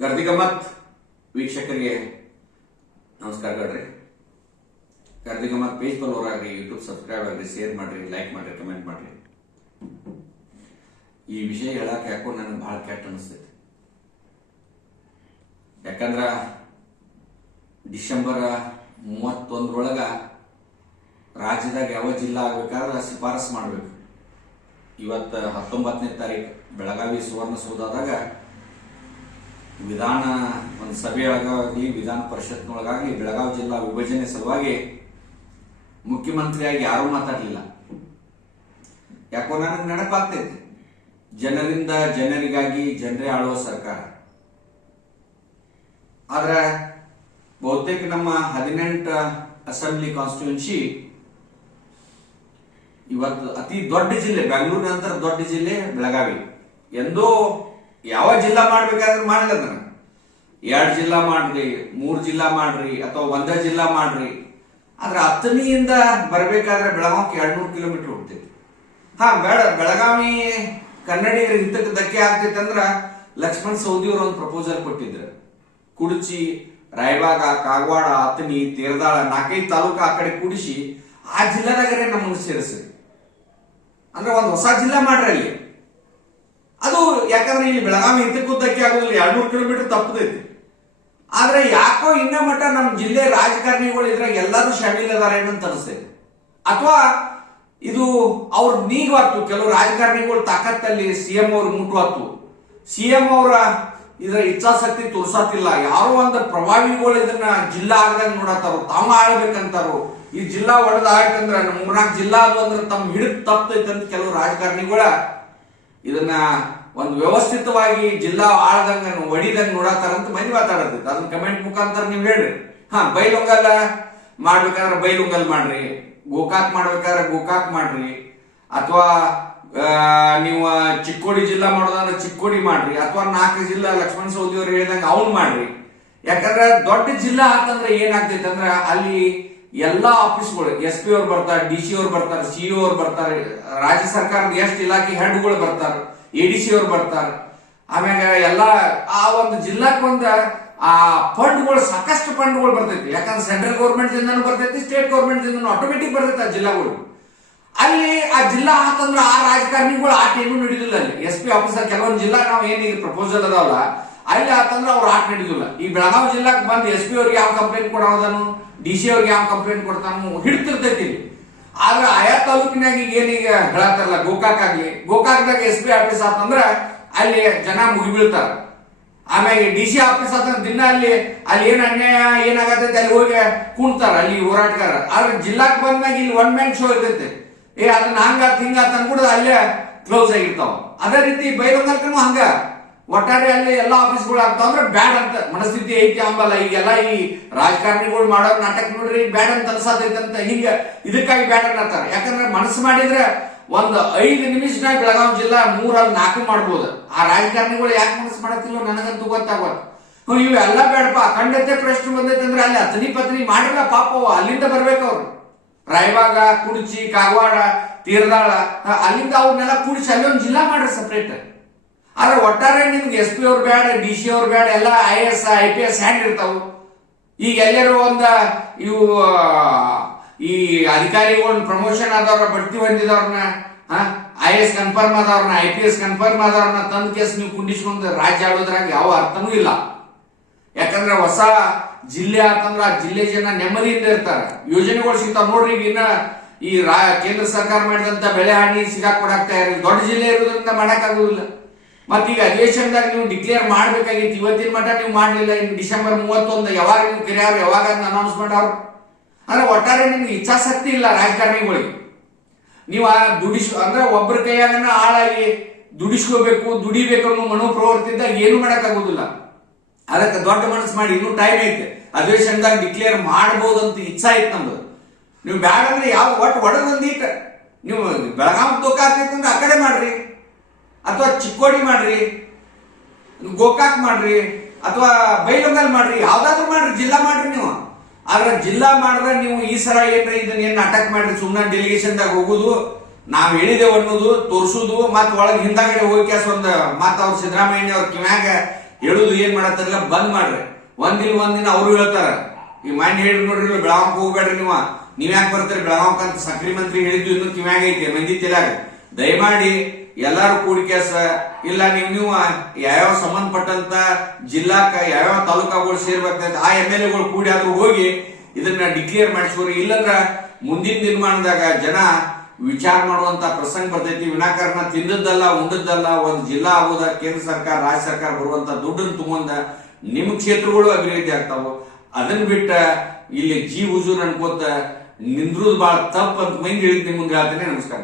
ಗರ್ದಿಗಮತ್ ವೀಕ್ಷಕರಿಗೆ ನಮಸ್ಕಾರ Kadri Gardi Gammat page follower YouTube subscribe ಆಗ್ರಿ share ಮಾಡ್ರಿ ಲೈಕ್ ಮಾಡ್ರಿ ಕಮೆಂಟ್ ಮಾಡ್ರಿ. ಈ ವಿಷಯ ಹೇಳಕ್ ಯಾಕೋ ನನಗೆ ಬಹಳ ಕೆಟ್ಟ ಅನಿಸ್ತೈತಿ. ಯಾಕಂದ್ರ ಡಿಸೆಂಬರ್ ಮೂವತ್ತೊಂದರೊಳಗ ರಾಜ್ಯದಾಗ ಯಾವ ಜಿಲ್ಲಾ ಆಗ್ಬೇಕಾದ್ರೆ ಶಿಫಾರಸ್ ಮಾಡ್ಬೇಕು. ಇವತ್ತು ಹತ್ತೊಂಬತ್ತನೇ ತಾರೀಕು ಬೆಳಗಾವಿ ಸುವರ್ಣಸೌಧದಾಗ ವಿಧಾನ, ಒಂದು ಸಭೆಯೊಳಗಾಗಿ ವಿಧಾನ ಪರಿಷತ್ನೊಳಗಾಗಿ, ಬೆಳಗಾವಿ ಜಿಲ್ಲಾ ವಿಭಜನೆ ಸಲುವಾಗಿ ಮುಖ್ಯಮಂತ್ರಿಯಾಗಿ ಯಾರೂ ಮಾತಾಡಲಿಲ್ಲ. ಯಾಕೋ ನನಗೆ ನೆನಪಾಗ್ತೈತಿ, ಜನರಿಂದ ಜನರಿಗಾಗಿ ಜನರೇ ಆಳುವ ಸರ್ಕಾರ. ಆದ್ರೆ ಬಹುತೇಕ ನಮ್ಮ ಹದಿನೆಂಟು ಅಸೆಂಬ್ಲಿ ಕಾನ್ಸ್ಟಿಟ್ಯೂನ್ಸಿ ಇವತ್ತು ಅತಿ ದೊಡ್ಡ ಜಿಲ್ಲೆ, ಬೆಂಗಳೂರಿನಂತರ ದೊಡ್ಡ ಜಿಲ್ಲೆ ಬೆಳಗಾವಿ. ಎಂದೋ ಯಾವ ಜಿಲ್ಲಾ ಮಾಡ್ಬೇಕಾದ್ರೆ ಮಾಡ್ಲಿ ಅದನ್ನ. ಎರಡು ಜಿಲ್ಲಾ ಮಾಡ್ರಿ, ಮೂರು ಜಿಲ್ಲಾ ಮಾಡ್ರಿ, ಅಥವಾ ಒಂದೇ ಜಿಲ್ಲಾ ಮಾಡ್ರಿ. ಆದ್ರೆ ಹತ್ತನಿಯಿಂದ ಬರ್ಬೇಕಾದ್ರೆ ಬೆಳಗಾವಿಗೆ ಎರಡ್ ನೂರು ಕಿಲೋಮೀಟರ್ ಹೋಗ್ತೈತಿ. ಹಾ, ಬೇಡ, ಬೆಳಗಾವಿ ಕನ್ನಡಿಗರ ಹಿತಕ್ಕೆ ಧಕ್ಕೆ ಆಗ್ತೈತೆ ಅಂದ್ರ ಲಕ್ಷ್ಮಣ್ ಸೌದಿಯವರು ಒಂದು ಪ್ರಪೋಸಲ್ ಕೊಟ್ಟಿದ್ರು. ಕುಡಚಿ, ರಾಯಬಾಗ, ಕಾಗವಾಡ ಅತ್ತನಿ ತೀರದಾಳ ನಾಲ್ಕೈದು ತಾಲೂಕು ಆ ಕಡೆ ಕೂಡಿಸಿ ಆ ಜಿಲ್ಲಾದಾಗರೆ ನಮ್ಮನ್ನು ಸೇರಿಸ್ರಿ. ಅಂದ್ರೆ ಒಂದು ಹೊಸ ಜಿಲ್ಲಾ ಮಾಡ್ರಿ ಅಲ್ಲಿ. ಅದು ಯಾಕಂದ್ರೆ ಇಲ್ಲಿ ಬೆಳಗಾವಿ ಇಂತಕ್ಕೂದಕ್ಕೆ ಆಗೋದಿಲ್ಲ, ಎರಡು ನೂರು ಕಿಲೋಮೀಟರ್ ತಪ್ಪದೈತಿ. ಆದ್ರೆ ಯಾಕೋ ಇನ್ನ ಮಟ್ಟ ನಮ್ಮ ಜಿಲ್ಲೆ ರಾಜಕಾರಣಿಗಳು ಇದ್ರಾಗ ಎಲ್ಲರೂ ಶಾಮೀಲ್ ಅದಾರ ಏನಂತ ಅನಿಸ್ತೈತಿ ಅಥವಾ ಇದು ಅವ್ರ ನೀಗವಾತು ಕೆಲವು ರಾಜಕಾರಣಿಗಳು ತಾಕತ್ತಲ್ಲಿ ಸಿ ಎಂ ಅವ್ರು ಮುಟ್ಟುವಾತು ಸಿಎಂ ಅವರ ಇದ್ರ ಇಚ್ಛಾಶಕ್ತಿ ತೋರ್ಸತ್ತಿಲ್ಲ ಯಾರೋ ಒಂದು ಪ್ರಭಾವಿಗಳು ಇದನ್ನ ಜಿಲ್ಲಾ ಆಗದಂಗ ನೋಡತ್ತಾರೋ ತಮ್ಮ ಆಳ್ಬೇಕಂತಾರೋ ಈ ಜಿಲ್ಲಾ ಒಡೆದ ಆಯ್ತಂದ್ರೆ ಮೂರ್ನಾಲ್ಕು ಜಿಲ್ಲಾ ಅದು ಅಂದ್ರೆ ತಮ್ಮ ಹಿಡಿದು ತಪ್ಪತೈತೆ ಅಂತ ಕೆಲವು ರಾಜಕಾರಣಿಗಳ ಇದನ್ನ ಒಂದು ವ್ಯವಸ್ಥಿತವಾಗಿ ಜಿಲ್ಲಾ ಆಳ್ದಂಗ ಒಡಿದಂಗ ನೋಡತಾರ ಅಂತ ಮಂದಿ ಮಾತಾಡತೈತಿ ಅದನ್ನ ಕಮೆಂಟ್ ಮುಖಾಂತರ ನೀವು ಹೇಳ್ರಿ. ಹಾ ಬೈಲೊಂಗಲ್ ಮಾಡ್ಬೇಕಾದ್ರೆ ಬೈಲೊಂಗಲ್ ಮಾಡ್ರಿ. ಗೋಕಾಕ್ ಮಾಡ್ಬೇಕಾದ್ರೆ ಗೋಕಾಕ್ ಮಾಡ್ರಿ. ಅಥವಾ ನೀವು ಚಿಕ್ಕೋಡಿ ಜಿಲ್ಲಾ ಮಾಡೋದಂದ್ರೆ ಚಿಕ್ಕೋಡಿ ಮಾಡ್ರಿ. ಅಥವಾ ನಾಲ್ಕು ಜಿಲ್ಲಾ ಲಕ್ಷ್ಮಣ ಸೌದಿ ಅವ್ರು ಹೇಳಿದಂಗ ಅವ್ನ್ ಮಾಡ್ರಿ. ಯಾಕಂದ್ರೆ ದೊಡ್ಡ ಜಿಲ್ಲಾ ಅಂತಂದ್ರೆ ಏನಾಗ್ತೈತೆ ಅಂದ್ರೆ ಅಲ್ಲಿ ಎಲ್ಲಾ ಆಫೀಸ್ಗಳು, ಎಸ್ ಪಿ ಅವ್ರು ಬರ್ತಾರೆ, ಡಿ ಸಿ ಅವ್ರು ಬರ್ತಾರೆ ಸಿಇಒ ಅವ್ರು ಬರ್ತಾರೆ, ರಾಜ್ಯ ಸರ್ಕಾರದ ಎಷ್ಟು ಇಲಾಖೆ ಹೆಡ್ಗಳು ಬರ್ತಾರೆ, ಎ ಡಿ ಸಿ ಅವ್ರು ಬರ್ತಾರೆ. ಆಮ್ಯಾಗ ಎಲ್ಲಾ ಆ ಒಂದು ಜಿಲ್ಲಾಕ್ ಒಂದ ಆ ಫಂಡ್ಗಳು, ಸಾಕಷ್ಟು ಫಂಡ್ಗಳು ಬರ್ತೈತಿ. ಯಾಕಂದ್ರೆ ಸೆಂಟ್ರಲ್ ಗೌರ್ಮೆಂಟ್ ದಿಂದನೂ ಬರ್ತೈತಿ, ಸ್ಟೇಟ್ ಗೌರ್ಮೆಂಟ್ ದಿಂದನೂ ಆಟೋಮೆಟಿಕ್ ಬರ್ತೈತಿ ಆ ಜಿಲ್ಲಾಗಳು. ಅಲ್ಲಿ ಆ ಜಿಲ್ಲಾ ಹಾಕಂದ್ರೆ ಆ ರಾಜಕಾರಣಿಗಳು ಆ ಟೈಮು ನಡೀಲಿಲ್ಲ ಅಲ್ಲಿ. ಎಸ್ ಪಿ ಆಫೀಸರ್ ಕೆಲವೊಂದು ಜಿಲ್ಲಾ ನಾವು ಏನೀಗ ಪ್ರಪೋಸಲ್ ಅದಾವಲ್ಲ ಅಲ್ಲಿ ಯಾಕಂದ್ರೆ ಅವ್ರು ಆಟ ನಡೆಯುದಿಲ್ಲ ಈ ಬೆಳಗಾವಿ ಜಿಲ್ಲಾಕ್ ಬಂದು ಎಸ್ ಪಿ ಅವ್ರಿಗೆ ಯಾವ ಕಂಪ್ಲೇಂಟ್ ಕೊಡೋದನು ಡಿ ಸಿ ಅವ್ರಿಗೆ ಯಾವ ಕಂಪ್ಲೇಂಟ್ ಕೊಡ್ತಾನು ಹಿಡ್ತಿರ್ತೈತಿ ಆದ್ರೆ ಆಯಾ ತಾಲೂಕಿನಾಗ ಈಗ ಏನೀಗ ಹೇಳತ್ತಾರಲ್ಲ, ಗೋಕಾಕ್ ಆಗ್ಲಿ. ಗೋಕಾಕ್ದಾಗ ಎಸ್ ಪಿ ಆಫೀಸ್ ಆತಂದ್ರ ಅಲ್ಲಿ ಜನ ಮುಗಿಬೀಳ್ತಾರ. ಆಮೇಲೆ ಡಿ ಸಿ ಆಫೀಸ್ ಆತ ದಿನ ಅಲ್ಲಿ ಅಲ್ಲಿ ಏನ್ ಅನ್ಯಾಯ ಏನಾಗತ್ತೈತೆ ಅಲ್ಲಿ ಹೋಗಿ ಕುಣ್ತಾರ, ಅಲ್ಲಿ ಹೋರಾಟಗಾರ ಆದ್ರೆ ಜಿಲ್ಲಾಕ್ ಬಂದಾಗ ಇಲ್ಲಿ ಒನ್ ಮ್ಯಾನ್ ಶೋ ಇರ್ತೈತೆ. ಏ, ಅದನ್ನ ಹಂಗಾತ್ ಹಿಂಗಾತ್ ಕೂಡ ಅಲ್ಲೇ ಕ್ಲೋಸ್ ಆಗಿರ್ತಾವ. ಅದೇ ರೀತಿ ಬೈಲೊಂಗಲ್ಕನು ಹಂಗ. ಒಟ್ಟಾರೆ ಅಲ್ಲಿ ಎಲ್ಲ ಆಫೀಸ್ಗಳು ಆಗ್ತಾವ ಅಂದ್ರೆ ಬ್ಯಾಡ್ ಅಂತ ಮನಸ್ಥಿತಿ ಐತಿ ಅಂಬಲ್ಲ. ಈಗೆಲ್ಲ ಈ ರಾಜಕಾರಣಿಗಳು ಮಾಡೋ ನಾಟಕ ನೋಡ್ರಿ ಬ್ಯಾಡ್ ಅಂತ ಅನ್ಸಾತೈತೆ ಅಂತ ಹಿಂಗ ಇದಕ್ಕಾಗಿ ಬ್ಯಾಡ್ ಅನ್ನತ್ತಾರ. ಯಾಕಂದ್ರೆ ಮನಸ್ಸು ಮಾಡಿದ್ರೆ ಒಂದ್ ಐದು ನಿಮಿಷನಾಗ ಬೆಳಗಾವಿ ಜಿಲ್ಲಾ ಮೂರಲ್ಲಿ ನಾಲ್ಕು ಮಾಡ್ಬೋದು. ಆ ರಾಜಕಾರಣಿಗಳು ಯಾಕೆ ಮನಸ್ಸು ಮಾಡತ್ತಿಲ್ಲ ನನಗಂತೂ ಗೊತ್ತಾಗೋದು ಇವೆಲ್ಲ ಬೇಡಪ್ಪ ಖಂಡತೆ ಪ್ರಶ್ನೆ ಬಂದೈತೆ ಅಂದ್ರೆ ಅಲ್ಲಿ ಅತನಿ ಪತ್ನಿ ಮಾಡಿಲ್ಲ ಪಾಪ ಅಲ್ಲಿಂದ ಬರ್ಬೇಕು ಅವ್ರು. ರಾಯಬಾಗ, ಕುಡ್ಚಿ, ಕಾಗವಾಡ, ತೀರದಾಳ ಅಲ್ಲಿಂದ ಅವ್ರನ್ನೆಲ್ಲ ಕೂಡಿಸಿ ಅಲ್ಲಿ ಒಂದು ಜಿಲ್ಲಾ ಮಾಡ್ರಿ ಸಪ್ರೇಟ್ ಆದ್ರೆ ಒಟ್ಟಾರೆ ನಿಮ್ಗೆ ಎಸ್ ಪಿ ಅವ್ರು ಬೇಡ ಡಿ ಸಿ ಅವ್ರು ಬೇಡ ಎಲ್ಲ I S I P S hand ಇರ್ತಾವು. ಈಗ ಎಲ್ಲರೂ ಒಂದ ಇವು ಈ ಅಧಿಕಾರಿಗಳನ್ನ ಪ್ರಮೋಷನ್ ಆದವ್ರ ಬಡ್ತಿ ಹೊಂದಿದವ್ರನ್ನ ಐ ಎಸ್ ಕನ್ಫರ್ಮ್ ಆದವ್ರನ್ನ ಐ ಪಿ ಎಸ್ ಕನ್ಫರ್ಮ್ ಆದವ್ರನ್ನ ತಂದ್ ಕೇಸ್ ನೀವು ಕುಂಡಿಸ್ಕೊಂಡು ರಾಜ್ಯ ಆಡೋದ್ರಾಗ ಯಾವ ಅರ್ಥನೂ ಇಲ್ಲ. ಯಾಕಂದ್ರೆ ಹೊಸ ಜಿಲ್ಲೆ ಆತಂದ್ರ ಆ ಜಿಲ್ಲೆ ಜನ ನೆಮ್ಮದಿಯಿಂದ ಇರ್ತಾರೆ. ಯೋಜನೆಗಳು ಸಿಗ್ತಾವ ನೋಡ್ರಿ ಈಗ ಇನ್ನ ಈ ರಾ, ಕೇಂದ್ರ ಸರ್ಕಾರ ಮಾಡಿದಂತ ಬೆಳೆ ಹಾನಿ ಸಿಗಾಕ್ ಕೊಡಾಕ್ತಾ ಇರಲಿ ದೊಡ್ಡ ಜಿಲ್ಲೆ ಇರೋದ್ರಿಂದ ಮಾಡಕ್ ಆಗುದಿಲ್ಲ. ಮತ್ತೀಗ ಅಧಿವೇಶನದಾಗ ನೀವು ಡಿಕ್ಲೇರ್ ಮಾಡ್ಬೇಕಾಗಿತ್ತು. ಇವತ್ತಿನ ಮಟ್ಟ ನೀವು ಮಾಡಲಿಲ್ಲ. ಇನ್ನು ಡಿಸೆಂಬರ್ ಮೂವತ್ತೊಂದು ಯಾವಾಗ ನೀವು ಕರೆಯಾರ, ಯಾವಾಗ ಅನೌನ್ಸ್ ಮಾಡಾರ ಅಂದ್ರೆ ಒಟ್ಟಾರೆ ನಿಮ್ಗೆ ಇಚ್ಛಾಶಕ್ತಿ ಇಲ್ಲ ರಾಜಕಾರಣಿಗಳಿಗೆ. ನೀವು ಆ ದುಡಿಸ್ ಅಂದ್ರೆ ಒಬ್ಬರ ಕೈಯಾಗನ ಆಳಾಗಿ ದುಡಿಸ್ಕೋಬೇಕು, ದುಡಿಬೇಕು ಅನ್ನೋ ಮನೋಪ್ರವೃತ್ತಿಯಿಂದ ಏನು ಮಾಡೋಕ್ಕಾಗೋದಿಲ್ಲ. ಅದಕ್ಕೆ ದೊಡ್ಡ ಮನಸ್ಸು ಮಾಡಿ ಇನ್ನೂ ಟೈಮ್ ಐತೆ. ಅಧಿವೇಶನದಾಗ ಡಿಕ್ಲೇರ್ ಮಾಡ್ಬೋದು ಅಂತ ಇಚ್ಛಾ ಐತೆ ನಮ್ದು. ನೀವು ಬ್ಯಾಡ ಅಂದ್ರೆ ಯಾವ ಒಟ್ಟು ಒಡದೊಂದು ಈಟ. ನೀವು ಬೆಳಗಾಂ ತೋಕ ಆಗ್ತೈತೆ ಅಂದ್ರೆ ಆ ಕಡೆ ಮಾಡ್ರಿ. ಅಥವಾ ಚಿಕ್ಕೋಡಿ ಮಾಡ್ರಿ, ಗೋಕಾಕ್ ಮಾಡ್ರಿ, ಅಥವಾ ಬೈಲೊಂಗಲ್ ಮಾಡ್ರಿ, ಯಾವ್ದಾದ್ರು ಮಾಡ್ರಿ, ಜಿಲ್ಲಾ ಮಾಡ್ರಿ ನೀವು. ಆದ್ರೆ ಜಿಲ್ಲಾ ಮಾಡಿದ್ರೆ ನೀವು ಈ ಸಲ ಏನ್ರಿ ಇದನ್ನ ಏನ್ ಅಟ್ಯಾಕ್ ಮಾಡ್ರಿ ಸುಮ್ಮನೆ ಡೆಲಿಗೇಷನ್ದಾಗ ಹೋಗುದು, ನಾವ್ ಹೇಳಿದೆ ಅನ್ನೋದು, ತೋರ್ಸುದು ಮತ್ ಒಳಗ್ ಹಿಂದಾಗಡೆ ಹೋಗಿ ಕೇಸ್ ಒಂದ್ ಮತ್ ಅವ್ರ ಸಿದ್ದರಾಮಯ್ಯ ಅವ್ರ ಕಿವ್ಯಾಗ ಹೇಳುದು ಏನ್ ಮಾಡತ್ತಾರಲ್ಲ ಬಂದ್ ಮಾಡ್ರಿ. ಒಂದಿನ ಒಂದಿನ ಅವರು ಹೇಳ್ತಾರ, ಈ ಮೈಂಡ್ ಹೇಳಿ ನೋಡ್ರಿ ಬೆಳಗಾವ್ ಹೋಗ್ಬೇಡ್ರಿ ನೀವ. ನೀವ್ ಯಾಕೆ ಬರ್ತೀರಿ? ಬೆಳಗಾವ್ ಅಂತ ಸಕ್ರಿ ಮಂತ್ರಿ ಹೇಳಿದ್ದು ಇನ್ನು ಕಿವ್ಯಾಗ ಐತಿ, ಮಂದಿ ತಿಲಾಗ ದಯಮಾಡಿ ಎಲ್ಲಾರು ಕೂಡಿಕೆಸ ಇಲ್ಲ ನೀವು ನೀವು ಯಾವ್ಯಾವ ಸಂಬಂಧಪಟ್ಟಂತ ಜಿಲ್ಲಾಕ ಯಾವ್ಯಾವ ತಾಲೂಕಾಗಳು ಸೇರ್ಬೇಕಾಗ್ತದೆ ಆ ಎಂ ಎಲ್ ಎಗಳು ಕೂಡಿ ಆದ್ರೂ ಹೋಗಿ ಇದನ್ನ ಡಿಕ್ಲೇರ್ ಮಾಡಿಸ್ಕೋರಿ. ಇಲ್ಲಂದ್ರ ಮುಂದಿನ ದಿನಮಾನದಾಗ ಜನ ವಿಚಾರ ಮಾಡುವಂತ ಪ್ರಸಂಗ ಬರ್ತೈತಿ. ವಿನಾಕಾರಣ ತಿಂದದ್ದಲ್ಲ, ಉಂಡದ್ದಲ್ಲ, ಒಂದು ಜಿಲ್ಲಾ ಆಗೋದ, ಕೇಂದ್ರ ಸರ್ಕಾರ, ರಾಜ್ಯ ಸರ್ಕಾರ ಬರುವಂತ ದುಡ್ಡನ್ನು ತುಂಬಂದ ನಿಮ್ ಕ್ಷೇತ್ರಗಳು ಅಭಿವೃದ್ಧಿ ಆಗ್ತಾವ. ಅದನ್ನ ಬಿಟ್ಟ ಇಲ್ಲಿ ಜೀವ ಹುಜೂರ್ ಅನ್ಕೋತ ನಿಂದ್ರದ್ ಬಾಳ ತಪ್ಪ ಅಂತ ಮಂದಿ ಹೇಳಿದ್ ನಿಮ್ ಮುಂದೆ ಹೇಳ್ತೇನೆ. ನಮಸ್ಕಾರ.